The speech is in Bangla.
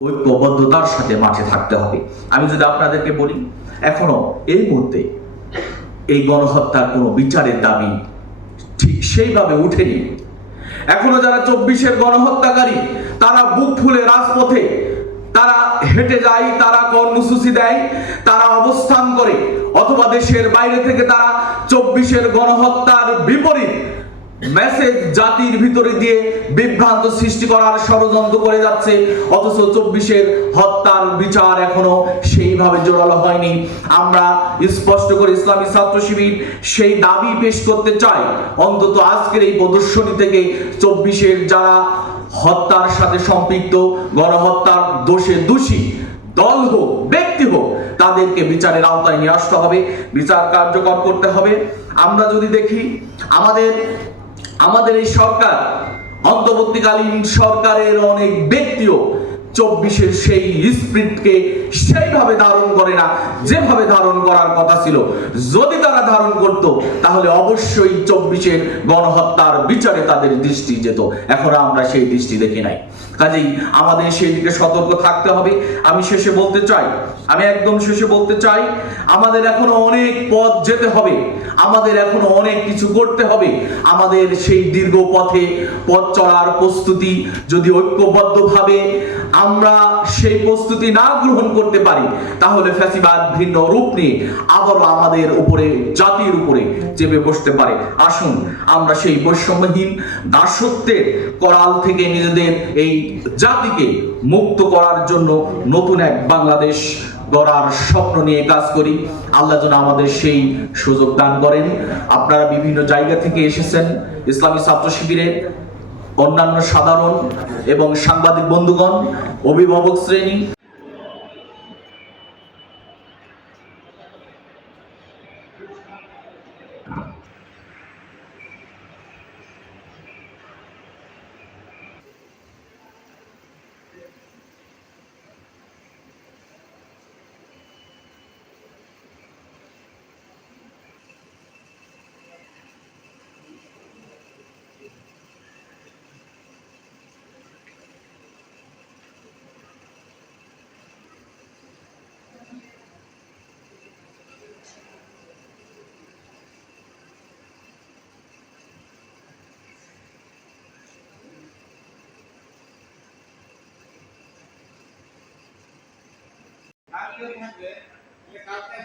ঐক্যবদ্ধতার সাথে মাঠে থাকতে হবে। আমি যদি আপনাদেরকে বলি, এখনও এই মুহূর্তে এই গণহত্যার কোনো বিচারের দাবি ঠিক সেইভাবে উঠেনি। এখনও যারা চব্বিশের গণহত্যাকারী, তারা বুক ফুলে রাজপথে, তারা হেঁটে যায়, তারা কর্মসূচি দেয়, তারা অবস্থান করে, অথবা দেশের বাইরে থেকে তারা চব্বিশের গণহত্যার বিপরীত মেসেজ জাতির ভিতরে দিয়ে বিভ্রান্ত সৃষ্টি করার ষড়যন্ত্র করে যাচ্ছে, অথচ চব্বিশের হত্যার বিচার এখনও সেইভাবে জোরালো হয়নি। আমরা স্পষ্ট করে ইসলামী ছাত্র শিবির সেই দাবি পেশ করতে চাই। অন্তত আজকের এই প্রদর্শনী থেকে চব্বিশের যারা হত্যার সাথে সম্পৃক্ত, গণহত্যার দোষে দোষী, দল হোক, ব্যক্তি হোক, তাদেরকে বিচারের আওতায় নিয়ে আসতে হবে, বিচার কার্যকর করতে হবে। আমরা যদি দেখি, আমাদের আমাদের এই সরকার অন্তর্বর্তীকালীন সরকারের অনেক ব্যক্তিও চব্বিশের সেই স্প্রিটকে সেইভাবে ধারণ করে না, যেভাবে ধারণ করার কথা ছিল। যদি তারা ধারণ করত, তাহলে অবশ্যই চব্বিশের গণহত্যার বিচারে তাদের দৃষ্টি যেত। এখন আমরা সেই দৃষ্টি দেখি নাই। কাজেই আমাদের সেই দিকে সতর্ক থাকতে হবে। আমি শেষে বলতে চাই, আমি একদম শেষে বলতে চাই, আমাদের এখনও অনেক পথ যেতে হবে। আমাদের এখনও অনেক কিছু করতে হবে। আমাদের সেই দীর্ঘ পথে পথ চলার প্রস্তুতি যদি ঐক্যবদ্ধভাবে আমরা সেই প্রস্তুতি না গ্রহণ করতে পারি, তাহলে ফ্যাসিবাদ ভিন্ন রূপ নিয়ে আবারও আমাদের উপরে, জাতির উপরে চেপে বসতে পারে। আসুন, আমরা সেই বৈষম্যহীন দাসত্বের করাল থেকে নিজেদের এই জাতিকে মুক্ত করার জন্য নতুন এক বাংলাদেশ গড়ার স্বপ্ন নিয়ে কাজ করি। আল্লাহ যেন আমাদের সেই সুযোগ দান করেন। আপনারা বিভিন্ন জায়গা থেকে এসেছেন, ইসলামী ছাত্র শিবিরের অন্যান্য সাধারণ এবং সাংবাদিক বন্ধুগণ অভিভাবক শ্রেণি। কালকে থাকবে কালকে